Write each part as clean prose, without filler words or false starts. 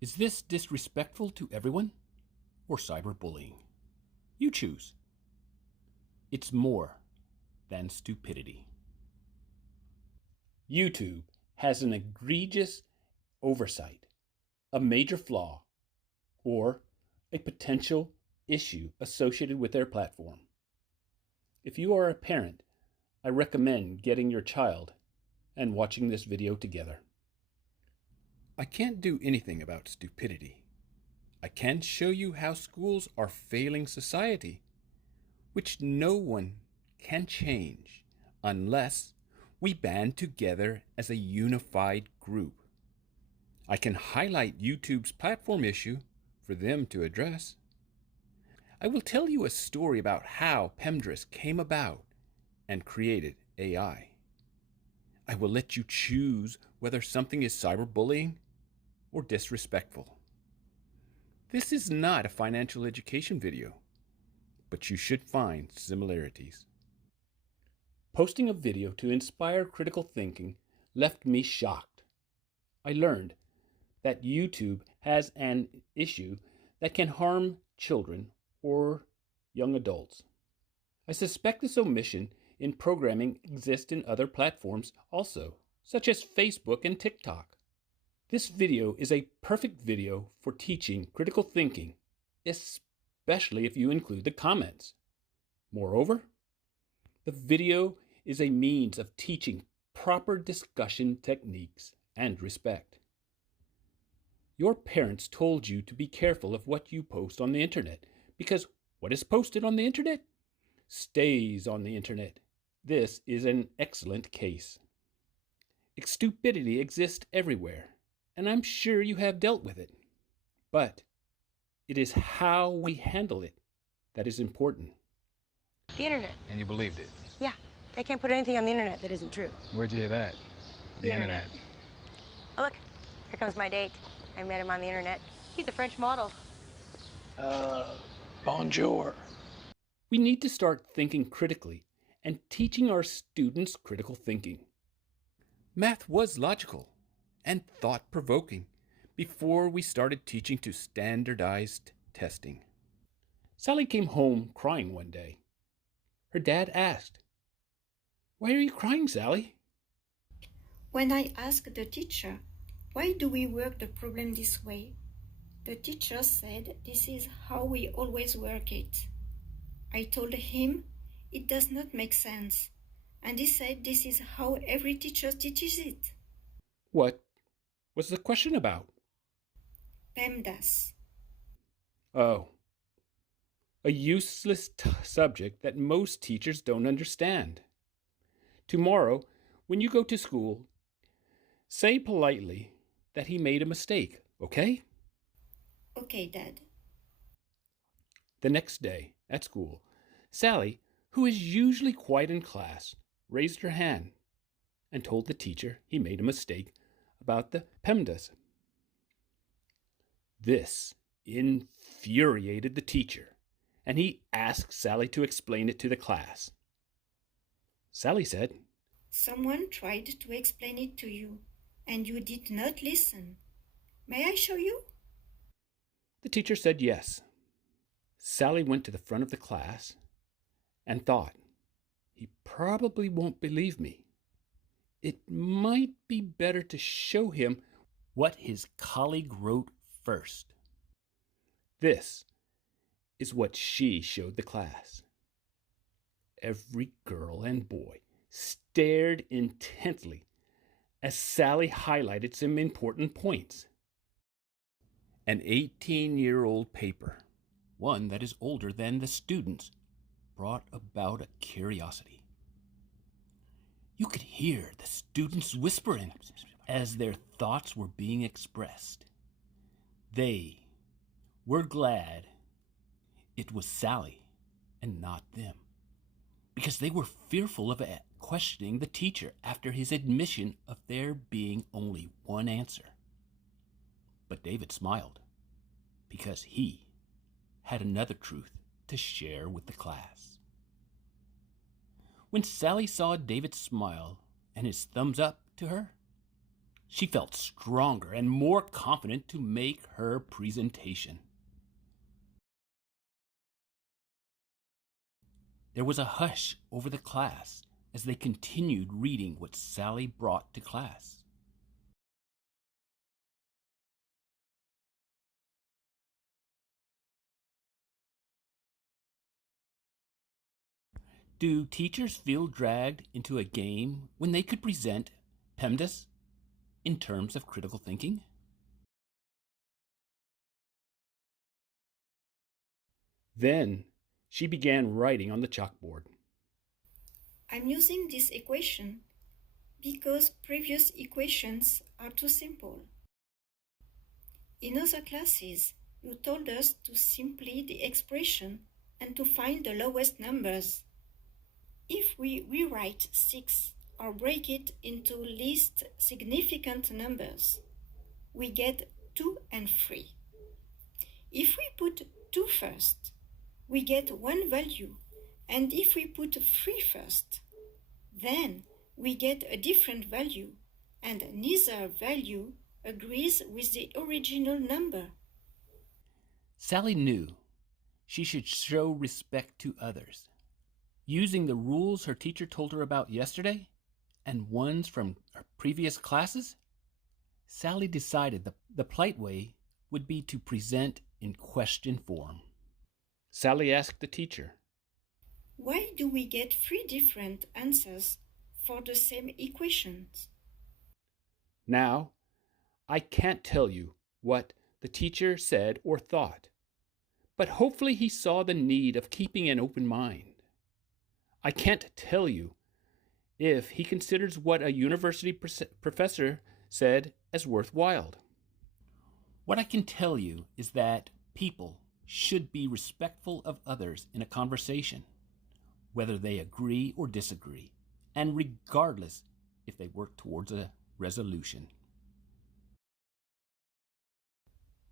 Is this disrespectful to everyone or cyberbullying? You choose. It's more than stupidity. YouTube has an egregious oversight, a major flaw, or a potential issue associated with their platform. If you are a parent, I recommend getting your child and watching this video together. I can't do anything about stupidity. I can show you how schools are failing society, which no one can change unless we band together as a unified group. I can highlight YouTube's platform issue for them to address. I will tell you a story about how PEMDAS came about and created AI. I will let you choose whether something is cyberbullying or disrespectful. This is not a financial education video, but you should find similarities. Posting a video to inspire critical thinking left me shocked. I learned that YouTube has an issue that can harm children or young adults. I suspect this omission in programming exists in other platforms also, such as Facebook and TikTok. This video is a perfect video for teaching critical thinking, especially if you include the comments. Moreover, the video is a means of teaching proper discussion techniques and respect. Your parents told you to be careful of what you post on the internet because what is posted on the internet stays on the internet. This is an excellent case. Stupidity exists everywhere, and I'm sure you have dealt with it. But it is how we handle it that is important. The internet. And you believed it? Yeah. They can't put anything on the internet that isn't true. Where'd you hear that? The internet. Oh, look. Here comes my date. I met him on the internet. He's a French model. Bonjour. We need to start thinking critically and teaching our students critical thinking. Math was logical and thought-provoking before we started teaching to standardized testing. Sally came home crying one day. Her dad asked, "Why are you crying, Sally?" When I asked the teacher, "Why do we work the problem this way?" the teacher said, "This is how we always work it." I told him, "It does not make sense." And he said, "This is how every teacher teaches it." What was the question about? PEMDAS. Oh, a useless subject that most teachers don't understand. Tomorrow, when you go to school, say politely that he made a mistake, okay? Okay, Dad. The next day, at school, Sally, who is usually quiet in class, raised her hand and told the teacher he made a mistake about the PEMDAS. This infuriated the teacher, and he asked Sally to explain it to the class. Sally said, "Someone tried to explain it to you, and you did not listen. May I show you?" The teacher said yes. Sally went to the front of the class and thought, he probably won't believe me. It might be better to show him what his colleague wrote first. This is what she showed the class. Every girl and boy stared intently as Sally highlighted some important points. An 18-year-old paper, one that is older than the students, brought about a curiosity. You could hear the students whispering as their thoughts were being expressed. They were glad it was Sally and not them, because they were fearful of questioning the teacher after his admission of there being only one answer. But David smiled, because he had another truth to share with the class. When Sally saw David smile and his thumbs up to her, She felt stronger and more confident to make her presentation. There was a hush over the class as they continued reading what Sally brought to class. Do teachers feel dragged into a game when they could present PEMDAS in terms of critical thinking? Then she began writing on the chalkboard. I'm using this equation because previous equations are too simple. In other classes, you told us to simply the expression and to find the lowest numbers. If we rewrite 6 or break it into least significant numbers, we get 2 and 3. If we put 2 first, we get one value, and if we put 3 first, then we get a different value, and neither value agrees with the original number. Sally knew she should show respect to others. Using the rules her teacher told her about yesterday and ones from her previous classes, Sally decided the polite way would be to present in question form. Sally asked the teacher, Why do we get 3 different answers for the same equations? Now, I can't tell you what the teacher said or thought, but hopefully he saw the need of keeping an open mind. I can't tell you if he considers what a university professor said as worthwhile. What I can tell you is that people should be respectful of others in a conversation, whether they agree or disagree, and regardless if they work towards a resolution.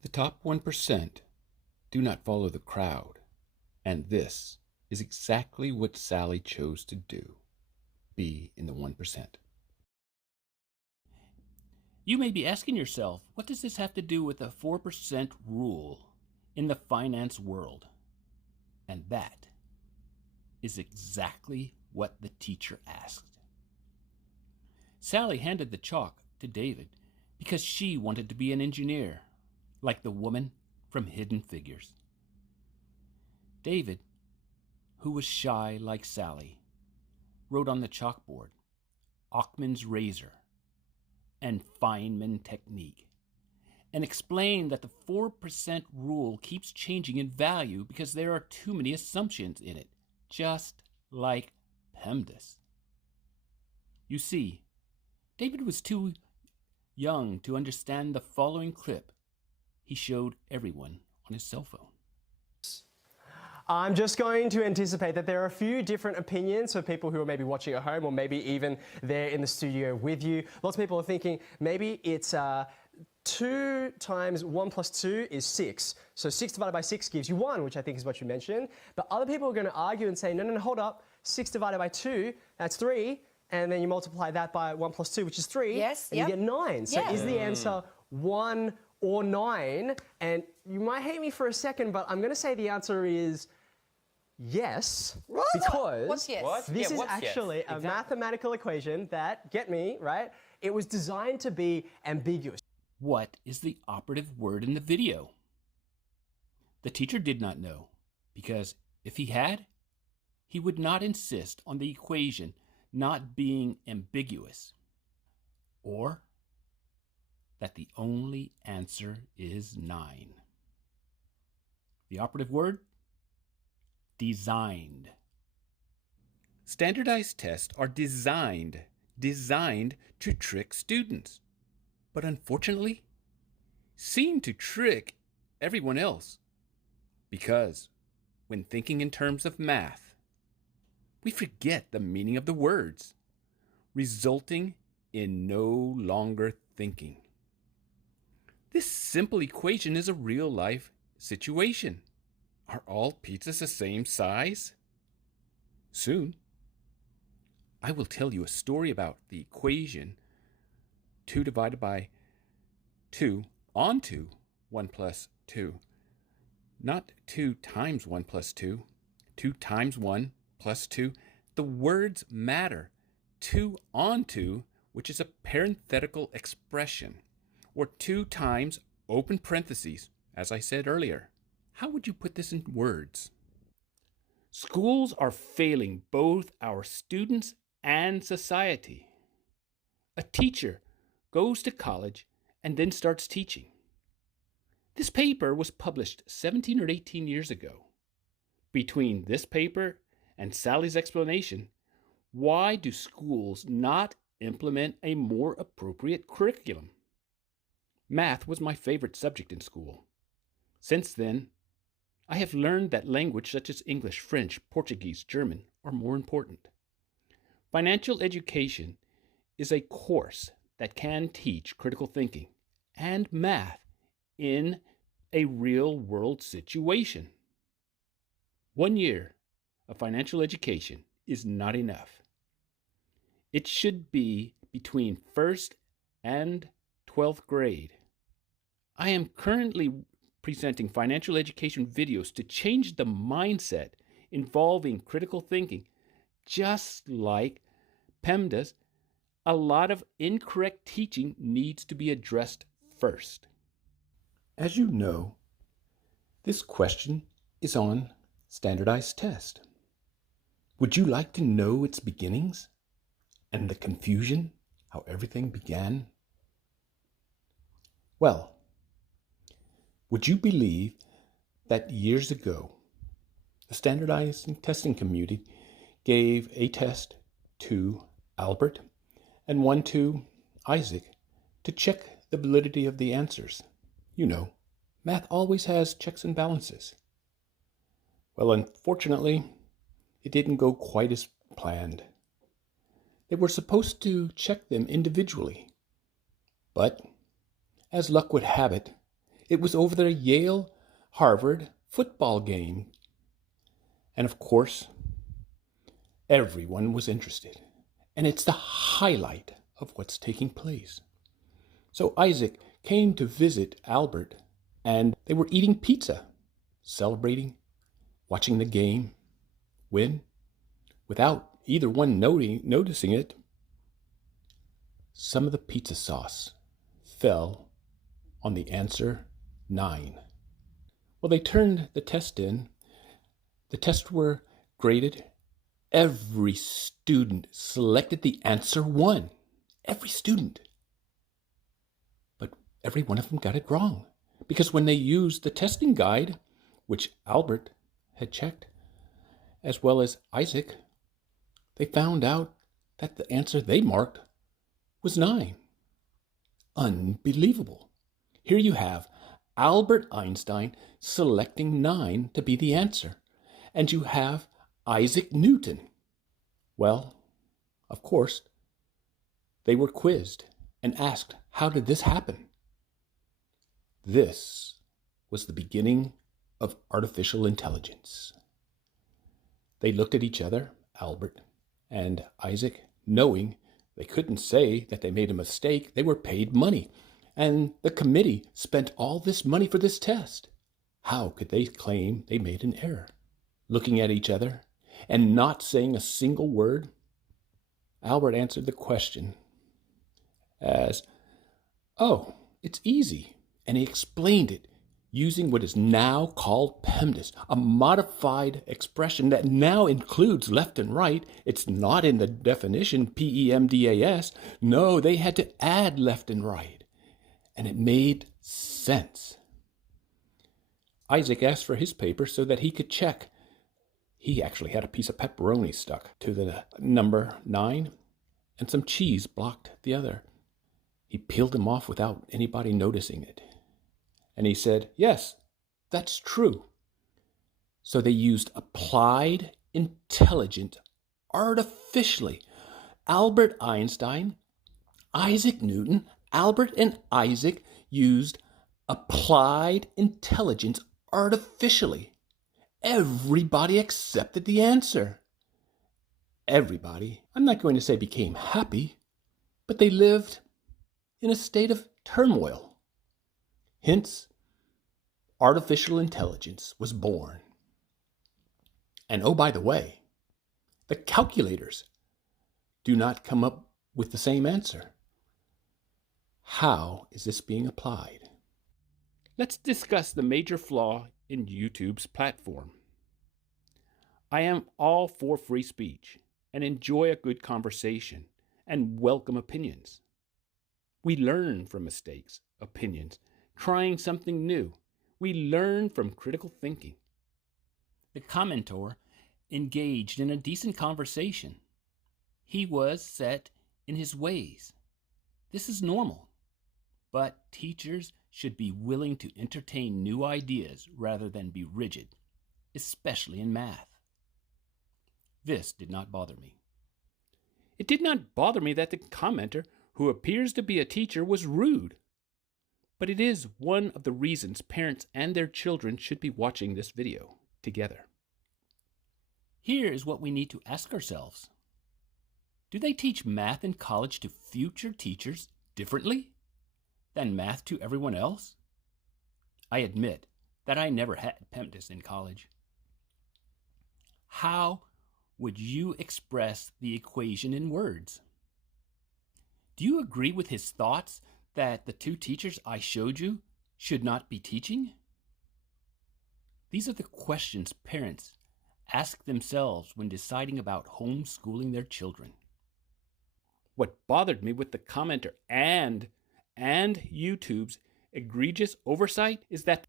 The top 1% do not follow the crowd, and this is exactly what Sally chose to do, be in the 1%. You may be asking yourself, what does this have to do with the 4% rule in the finance world? And that is exactly what the teacher asked. Sally handed the chalk to David because she wanted to be an engineer, like the woman from Hidden Figures. David, who was shy like Sally, wrote on the chalkboard Ockman's razor and Feynman technique, and explained that the 4% rule keeps changing in value because there are too many assumptions in it, just like PEMDAS. You see, David was too young to understand the following clip he showed everyone on his cell phone. I'm just going to anticipate that there are a few different opinions for people who are maybe watching at home or maybe even there in the studio with you. Lots of people are thinking maybe it's 2 times 1 plus 2 is 6. So 6 divided by 6 gives you 1, which I think is what you mentioned. But other people are going to argue and say, no, hold up. 6 divided by 2, that's 3. And then you multiply that by 1 plus 2, which is 3. Yes, and you get 9. So is the answer 1 or 9? And you might hate me for a second, but I'm going to say the answer is yes, because What's yes? What? this Yeah, is what's yes? actually a mathematical equation that, get me, right? It was designed to be ambiguous. What is the operative word in the video? The teacher did not know, because if he had, he would not insist on the equation not being ambiguous, or that the only answer is 9. The operative word? Designed. Standardized tests are designed to trick students, but unfortunately seem to trick everyone else, because when thinking in terms of math, we forget the meaning of the words, resulting in no longer thinking. This simple equation is a real-life situation. Are all pizzas the same size? Soon, I will tell you a story about the equation 2 divided by 2 onto 1 plus 2. Not 2 times 1 plus 2, 2 times 1 plus 2. The words matter. 2 onto, which is a parenthetical expression, or 2 times open parentheses, as I said earlier. How would you put this in words? Schools are failing both our students and society. A teacher goes to college and then starts teaching. This paper was published 17 or 18 years ago. Between this paper and Sally's explanation, why do schools not implement a more appropriate curriculum? Math was my favorite subject in school. Since then, I have learned that language such as English, French, Portuguese, German are more important. Financial education is a course that can teach critical thinking and math in a real-world situation. 1 year of financial education is not enough. It should be between 1st and 12th grade. I am currently presenting financial education videos to change the mindset involving critical thinking. Just like PEMDAS, a lot of incorrect teaching needs to be addressed first. As you know, this question is on standardized test. Would you like to know its beginnings and the confusion, how everything began? Well, would you believe that years ago, the standardized testing community gave a test to Albert and one to Isaac to check the validity of the answers? You know, math always has checks and balances. Well, unfortunately, it didn't go quite as planned. They were supposed to check them individually, but as luck would have it, it was over the Yale-Harvard football game. And of course, everyone was interested. And it's the highlight of what's taking place. So Isaac came to visit Albert, and they were eating pizza, celebrating, watching the game, when, without either one noticing it, some of the pizza sauce fell on the answer 9. Well, they turned the test in. The tests were graded. Every student selected the answer 1. Every student. But every one of them got it wrong. Because when they used the testing guide, which Albert had checked, as well as Isaac, they found out that the answer they marked was 9. Unbelievable. Here you have Albert Einstein selecting 9 to be the answer. And you have Isaac Newton. Well, of course, they were quizzed and asked, how did this happen? This was the beginning of artificial intelligence. They looked at each other, Albert and Isaac, knowing they couldn't say that they made a mistake. They were paid money, and the committee spent all this money for this test. How could they claim they made an error? Looking at each other and not saying a single word, Albert answered the question as, "Oh, it's easy." And he explained it using what is now called PEMDAS, a modified expression that now includes left and right. It's not in the definition PEMDAS. No, they had to add left and right. And it made sense. Isaac asked for his paper so that he could check. He actually had a piece of pepperoni stuck to the number 9, and some cheese blocked the other. He peeled them off without anybody noticing it. And he said, "Yes, that's true." So they used applied intelligence artificially. Albert Einstein, Isaac Newton, Albert and Isaac used applied intelligence artificially. Everybody accepted the answer. Everybody, I'm not going to say became happy, but they lived in a state of turmoil. Hence, artificial intelligence was born. And oh, by the way, the calculators do not come up with the same answer. How is this being applied? Let's discuss the major flaw in YouTube's platform. I am all for free speech and enjoy a good conversation and welcome opinions. We learn from mistakes, opinions, trying something new. We learn from critical thinking. The commenter engaged in a decent conversation. He was set in his ways. This is normal, but teachers should be willing to entertain new ideas rather than be rigid, especially in math. This did not bother me. It did not bother me that the commenter, who appears to be a teacher, was rude. But it is one of the reasons parents and their children should be watching this video together. Here is what we need to ask ourselves. Do they teach math in college to future teachers differently than math to everyone else? I admit that I never had PEMDAS in college. How would you express the equation in words? Do you agree with his thoughts that the two teachers I showed you should not be teaching? These are the questions parents ask themselves when deciding about homeschooling their children. What bothered me with the commenter and YouTube's egregious oversight is that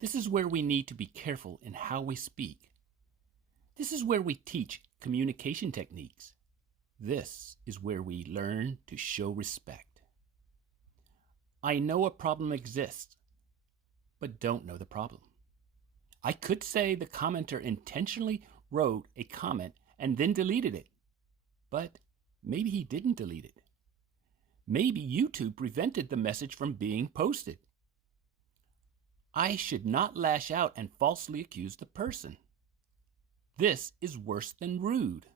this is where we need to be careful in how we speak. This is where we teach communication techniques. This is where we learn to show respect. I know a problem exists, but don't know the problem. I could say the commenter intentionally wrote a comment and then deleted it, but maybe he didn't delete it. Maybe YouTube prevented the message from being posted. I should not lash out and falsely accuse the person. This is worse than rude.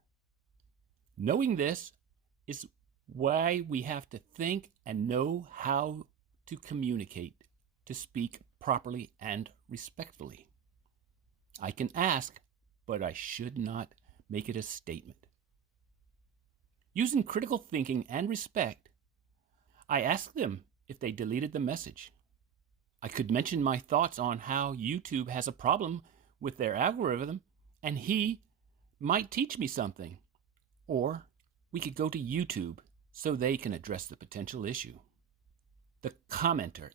Knowing this is why we have to think and know how to communicate, to speak properly and respectfully. I can ask, but I should not make it a statement. Using critical thinking and respect, I asked them if they deleted the message. I could mention my thoughts on how YouTube has a problem with their algorithm, and he might teach me something. Or we could go to YouTube so they can address the potential issue. The commenter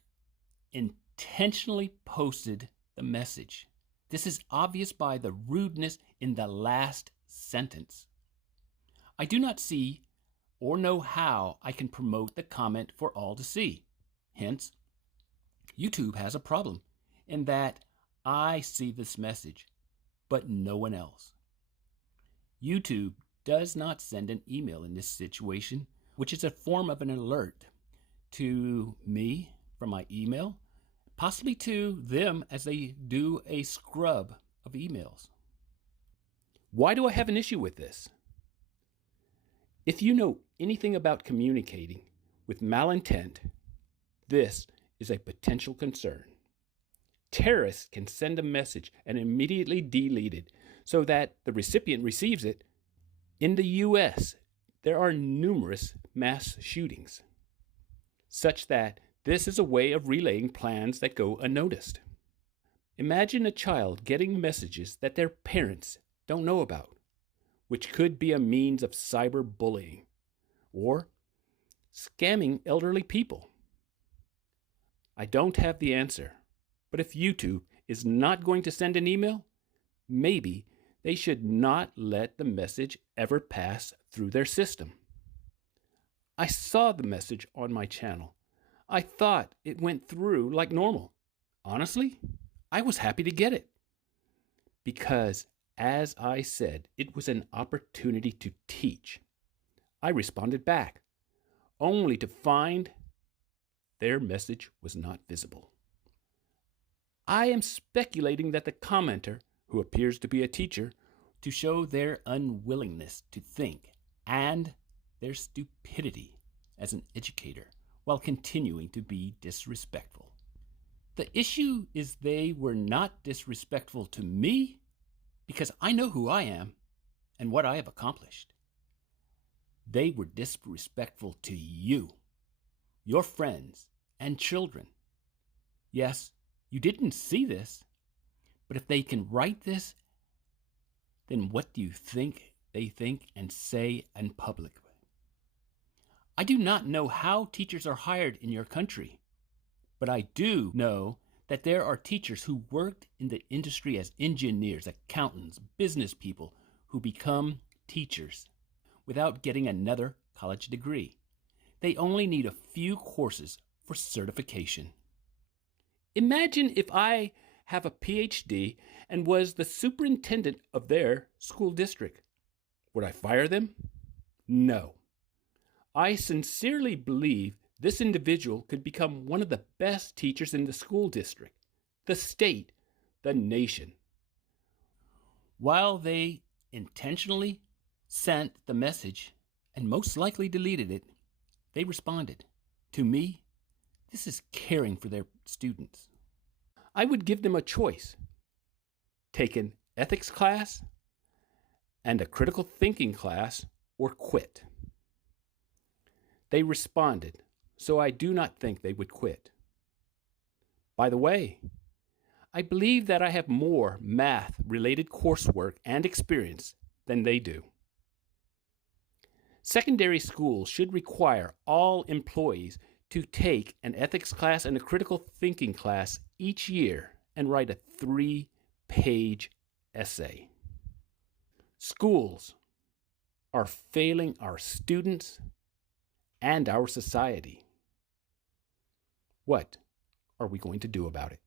intentionally posted the message. This is obvious by the rudeness in the last sentence. I do not see or know how I can promote the comment for all to see. Hence, YouTube has a problem in that I see this message, but no one else. YouTube does not send an email in this situation, which is a form of an alert to me from my email, possibly to them as they do a scrub of emails. Why do I have an issue with this? If you know anything about communicating with malintent, this is a potential concern. Terrorists can send a message and immediately delete it so that the recipient receives it. In the US, there are numerous mass shootings, such that this is a way of relaying plans that go unnoticed. Imagine a child getting messages that their parents don't know about, which could be a means of cyberbullying or scamming elderly people. I don't have the answer, but if YouTube is not going to send an email, maybe they should not let the message ever pass through their system. I saw the message on my channel. I thought it went through like normal. Honestly, I was happy to get it. Because, as I said, it was an opportunity to teach. I responded back, only to find their message was not visible. I am speculating that the commenter, who appears to be a teacher, to show their unwillingness to think and their stupidity as an educator, while continuing to be disrespectful. The issue is they were not disrespectful to me because I know who I am and what I have accomplished. They were disrespectful to you, your friends, and children. Yes, you didn't see this, but if they can write this, then what do you think they think and say in public? I do not know how teachers are hired in your country, but I do know that there are teachers who worked in the industry as engineers, accountants, business people who become teachers without getting another college degree. They only need a few courses for certification. Imagine if I have a PhD and was the superintendent of their school district. Would I fire them? No. I sincerely believe this individual could become one of the best teachers in the school district, the state, the nation. While they intentionally sent the message and most likely deleted it, they responded, "To me, this is caring for their students." I would give them a choice: take an ethics class and a critical thinking class, or quit. They responded, so I do not think they would quit. By the way, I believe that I have more math-related coursework and experience than they do. Secondary schools should require all employees to take an ethics class and a critical thinking class each year and write a 3-page essay. Schools are failing our students and our society. What are we going to do about it?